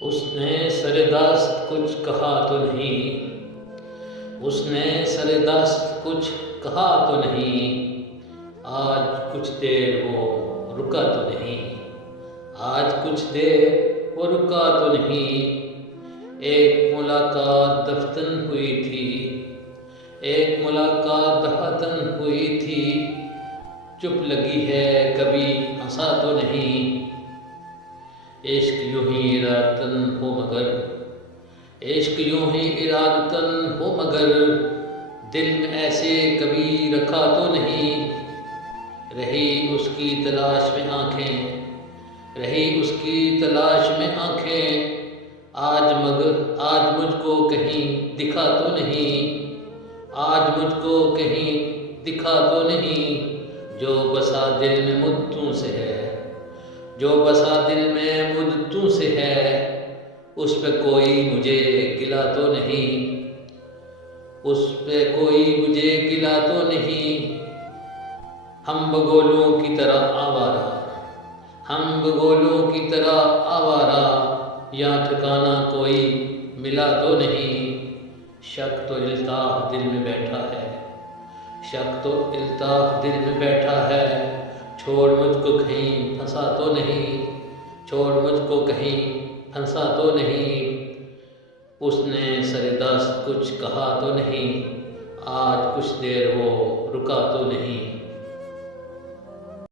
اس نے سردست کچھ کہا تو نہیں، اس نے سردست کچھ کہا تو نہیں، آج کچھ دیر وہ رکا تو نہیں، آج کچھ دیر وہ رکا تو نہیں۔ ایک ملاقات دفتن ہوئی تھی، ایک ملاقات دفتن ہوئی تھی، چپ لگی ہے کبھی ہنسا تو نہیں۔ عشق یوں ہی ارادتاً ہو مگر، عشق یوں ہی ارادتاً ہو مگر، دل میں ایسے کبھی رکھا تو نہیں۔ رہی اس کی تلاش میں آنکھیں، رہی اس کی تلاش میں آنکھیں، آج مجھ کو کہیں دکھا تو نہیں، آج مجھ کو کہیں دکھا تو نہیں۔ جو بسا دل میں مدتوں سے ہے، جو بسا دل میں مدتوں سے ہے، اس پہ کوئی مجھے گلا تو نہیں، اس پہ کوئی مجھے گلا تو نہیں۔ ہم بگولوں کی طرح آوارہ، ہم بگولوں کی طرح آوارہ، یہاں ٹھکانہ کوئی ملا تو نہیں۔ شک تو الطاف دل میں بیٹھا ہے، شک تو الطاف دل میں بیٹھا ہے، چھوڑ مجھ کو کہیں پھنسا تو نہیں، چھوڑ مجھ کو کہیں پھنسا تو نہیں۔ اس نے سردست کچھ کہا تو نہیں، آج کچھ دیر وہ رکا تو نہیں۔